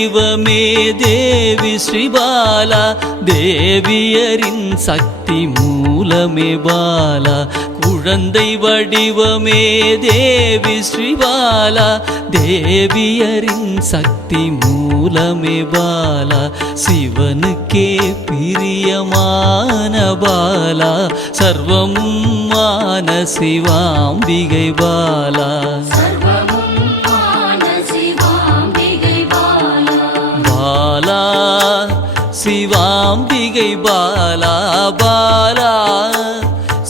வடிவமே தேவி ஸ்ரீபாலா, தேவியரின் சக்தி மூலமே பாலா. குழந்தை வடிவமே தேவி ஸ்ரீபாலா, தேவியரின் சக்தி மூலமே பாலா. சிவனுக்கே பிரியமான பாலா, சர்வமும் மான சிவாம்பிகை பாலா. பாலா சிவாம்பிகை பாலா, பாலா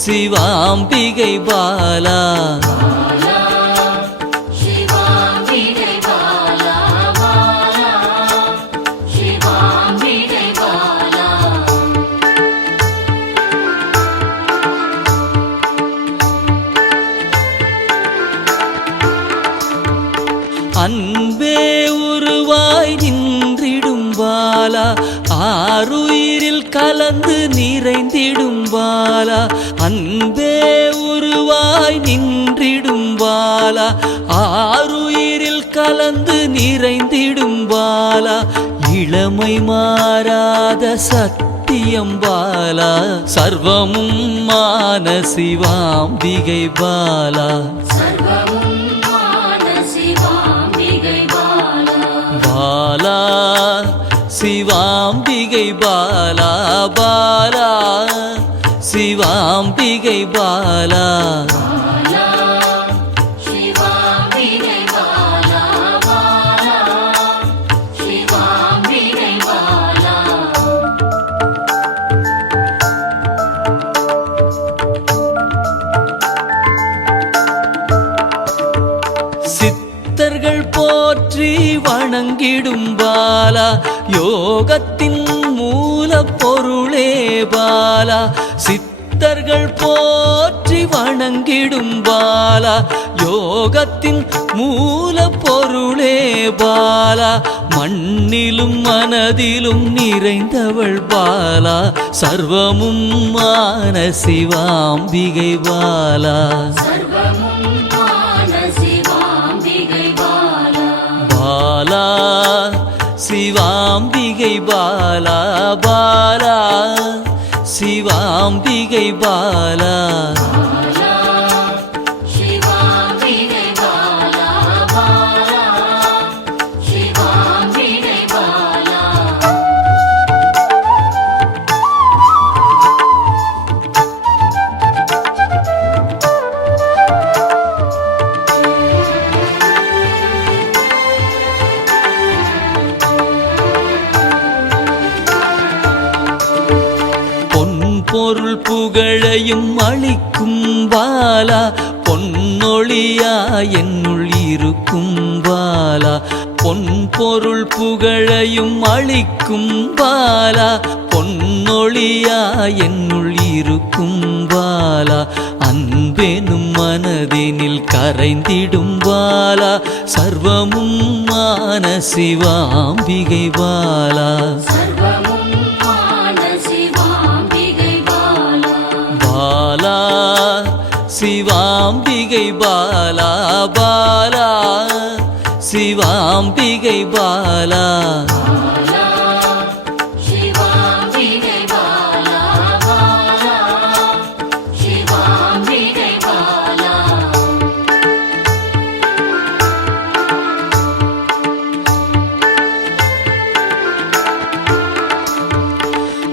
சிவாம்பிகை பாலா. அன்பே உருவாய் நின்றிடும் பாலா, ஆருயிரில் கலந்து நிறைந்திடும் பாலா. அன்பே உருவாய் நின்றிடும் பாலா, ஆருயிரில் கலந்து நிறைந்திடும் பாலா. இளமை மாறாத சத்தியம் பாலா, சர்வமும் மான சிவாம்பிகை பாலா. பாலா சிவாம்பிகை பாலா, பாலா சிவாம்பிகை பாலா. சித்தர்கள் போற்றி வணங்கிடும் பாலா, யோகத்தின் மூல பொருளே பாலா. சித்தர்கள் போற்றி வணங்கிடும் பாலா, யோகத்தின் மூல பொருளே பாலா. மண்ணிலும் மனதிலும் நிறைந்தவள் பாலா, சர்வமும் மான சிவாம்பிகை பாலா. பாலா சிவாம்பிகை பாலா, பாலா சிவாம்பிகை பாலா. பொருள் புகழையும் அளிக்கும் பாலா, பொன்னொழியா என்னுள் இருக்கும் பாலா. பொன் பொருள் புகழையும் அளிக்கும் பாலா, பொன்னொழியா என்னுள் இருக்கும் பாலா. அன்பெனும் மனதினில் கரைந்திடும் பாலா, சர்வமும் மான சிவாம்பிகை பாலா. பாலா சிவாம்பிகை பாலா, பாலா சிவாம்பிகை பாலா.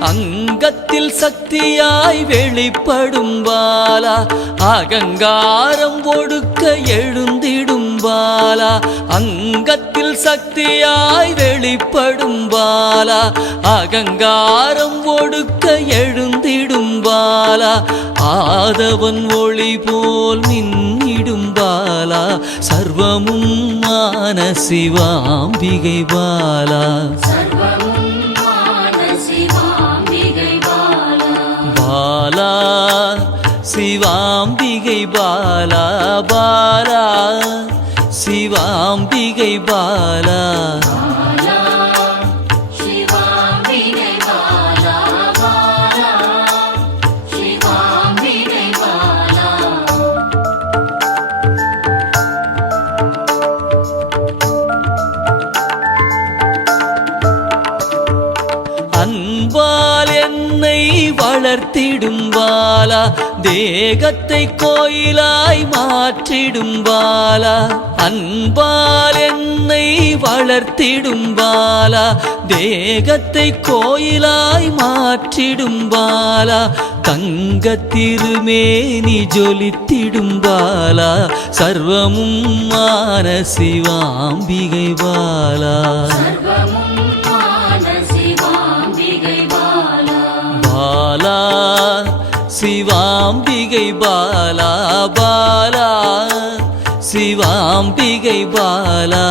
அங்கத்தில் சக்தியாய் வெளிப்படும் பாலா, அகங்காரம் ஒடுக்க எழுந்திடும் பாலா. அங்கத்தில் சக்தியாய் வெளிப்படும் பாலா, அகங்காரம் ஒடுக்க எழுந்திடும் பாலா. ஆதவன் ஒளி போல் மின்னிடும் பாலா, சர்வமும் மான சிவாம்பிகை பாலா. பாலா சிவாம்பிகை பாலா, பாலா சிவாம்பிகை பாலா. வளர்த்திடும் பாலா தேகத்தை கோயிலாய் மாற்றிடும் பாலா அன்பால் என்னை வளர்த்திடும் பாலா தேகத்தை கோயிலாய் மாற்றிடும் பாலா தங்க திருமேனி ஜொலித்திடும் பாலா சர்வமும் மான சிவாம்பிகை பாலா பாலா சிவாம்பிகை பாலா பாலா சிவாம்பிகை பாலா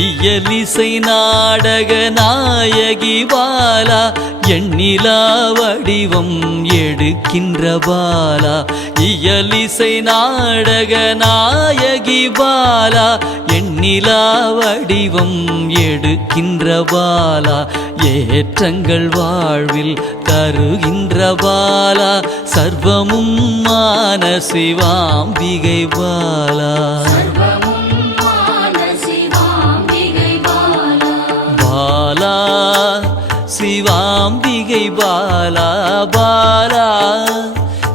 இயலிசை நாடக நாயகி பாலா எண்ணிலா வடிவம் எடுக்கின்ற பாலா இயலிசை நாடக நாயகி பாலா எண்ணிலா வடிவம் எடுக்கின்ற பாலா ஏற்றங்கள் வாழ்வில் தருகின்ற பாலா சர்வமும் மான சிவாம்பிகை பாலா பாலா சிவாம்பிகை பாலா பாலா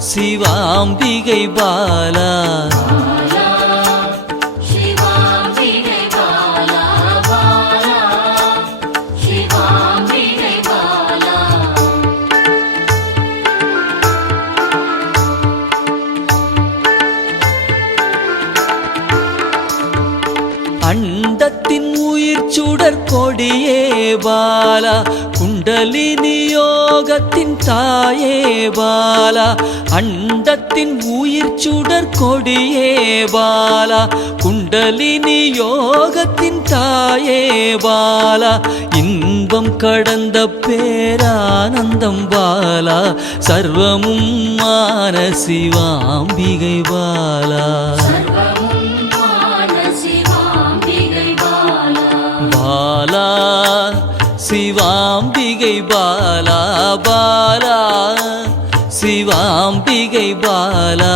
சிவாம்பிகை பாலா அண்டத்தின் உயிர் சுடர் கொடியே பாலா குண்டலினி யோகத்தின் தாயே பாலா அண்டத்தின் உயிர் சுடர் கொடியே பாலா குண்டலினி யோகத்தின் தாயே பாலா இன்பம் கடந்த பேரானந்தம் பாலா சர்வமும் மான சிவாம்பிகை பாலா பாலா சிவாம்பிகை பாலா பாலா சிவாம்பிகை பாலா